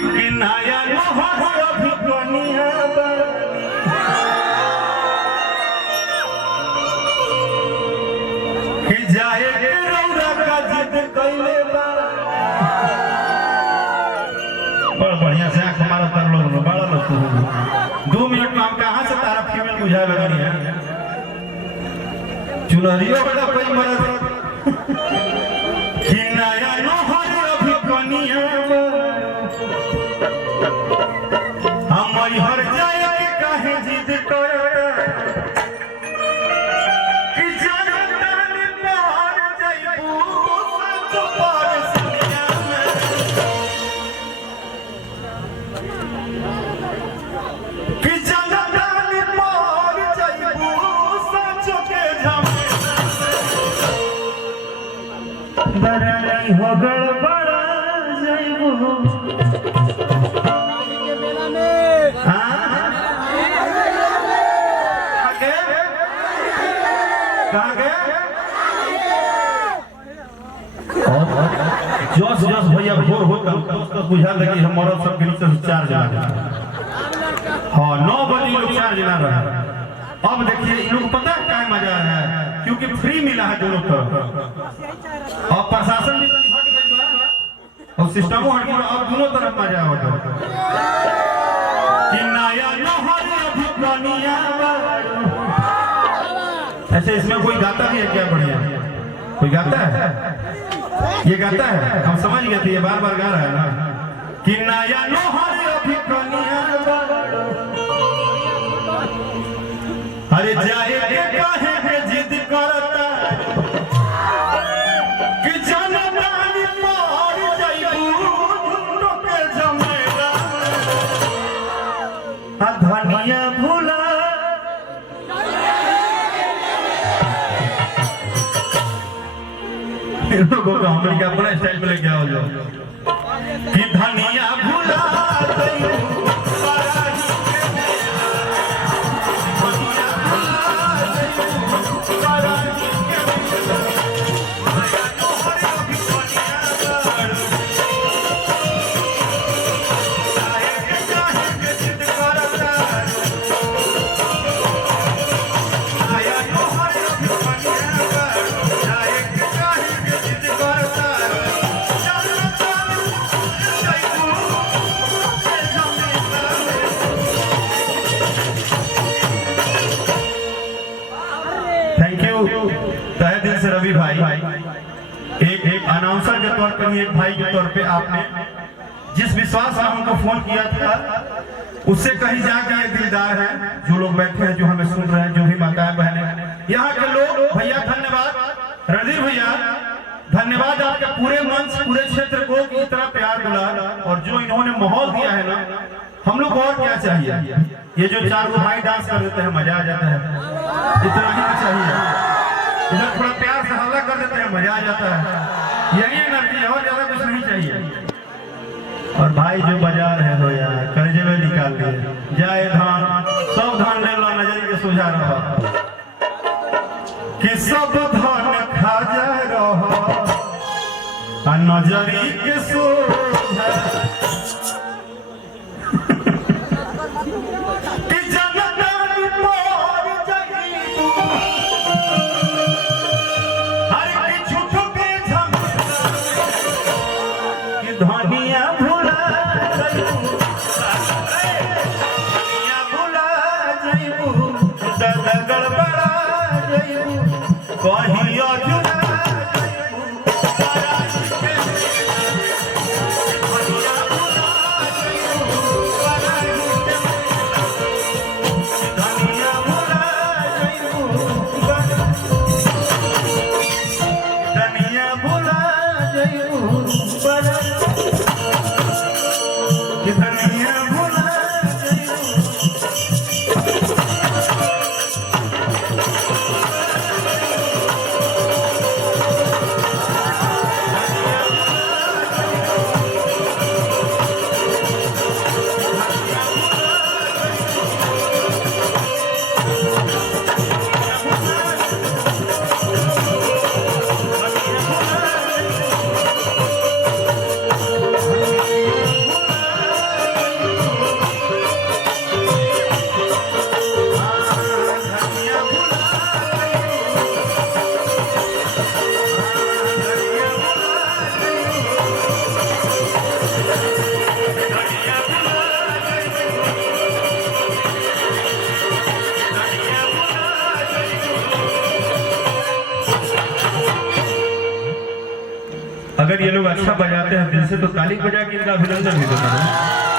कि नया नहर अभी कनिया कि जाए के रौरा का जिद कइले बा। बड़ा बढ़िया से आंख मारा तर लोग बड़ा लोग 2 मिनट में हम कहां से तारा फीमेल बुझाए लगनी है चुनरियो बड़ा कोई मरद कि नया नहर अभी कनिया हम हर जाए के काहे जिद कर कि जनता ने पार जाइबू सच पर सनिया में कि जनता ने पार जाइबू सच के झमेला बड़ा नहीं हो गड़बड़ा जाइबू जोश जोश भैया भोर होता उसको बुझा लगी हमारा सब गिर से 4 जना हाँ 9 बजे लोग 4 जना रहे। अब देखिए इन लोग पता है क्या मजा है क्योंकि फ्री मिला है दोनों तरफ और प्रशासन भी हट गई बा और सिस्टम हट गया अब दोनों तरफ मजा होता कि नया नहर अभी कनिया ऐसे इसमें कोई गाता भी है क्या बढ़िया कोई गाता है ये गाता है हम समझ गए थे ये बार बार गा रहा है ना कि नया नहर अभी कनिया अरे जाए के काहे के जिद करता कि जनता ने पार जाइबू दुनो के झमेला आ धनिया भूला लोगों को हम लोग अपना स्टाइल पे लेके आओ जो कि धनिया भूला तहे दिल से रवि भाई एक अनाउंसर के तौर पर एक भाई के तौर पे आपने जिस विश्वास से हमको फोन किया था उससे कहीं जाके ये दिलदार हैं जो लोग बैठे हैं जो हमें सुन रहे हैं जो भी माताएं बहनें यहाँ के लोग भैया धन्यवाद रणधीर भैया धन्यवाद आपके पूरे मंच पूरे क्षेत्र को इतना प्यार मिला और जो इन्होंने माहौल दिया है ना हम लोग और क्या चाहिए ये जो 4 भाई डांस कर देते हैं मजा आ जाता है इतना ही चाहिए इधर थोड़ा प्यार से हल्ला कर देते हैं मजा आ जाता है यही एनर्जी है और ज्यादा कुछ नहीं चाहिए। और भाई जो बजा रहे हो यार कर्जे में निकाल दिए जाए धान सब धान ले लो नजर के सुझा रहा कि सब धान खा जा रहा नजरी के सुझा धनिया भूला जाइबू गड़बड़ा जाइबू कहीं अजुला धनिया भूला जाइबू धनिया अगर ये लोग अच्छा बजाते हैं दिल से तो ताली बजा के इनका अभिनंदन भी तो करो।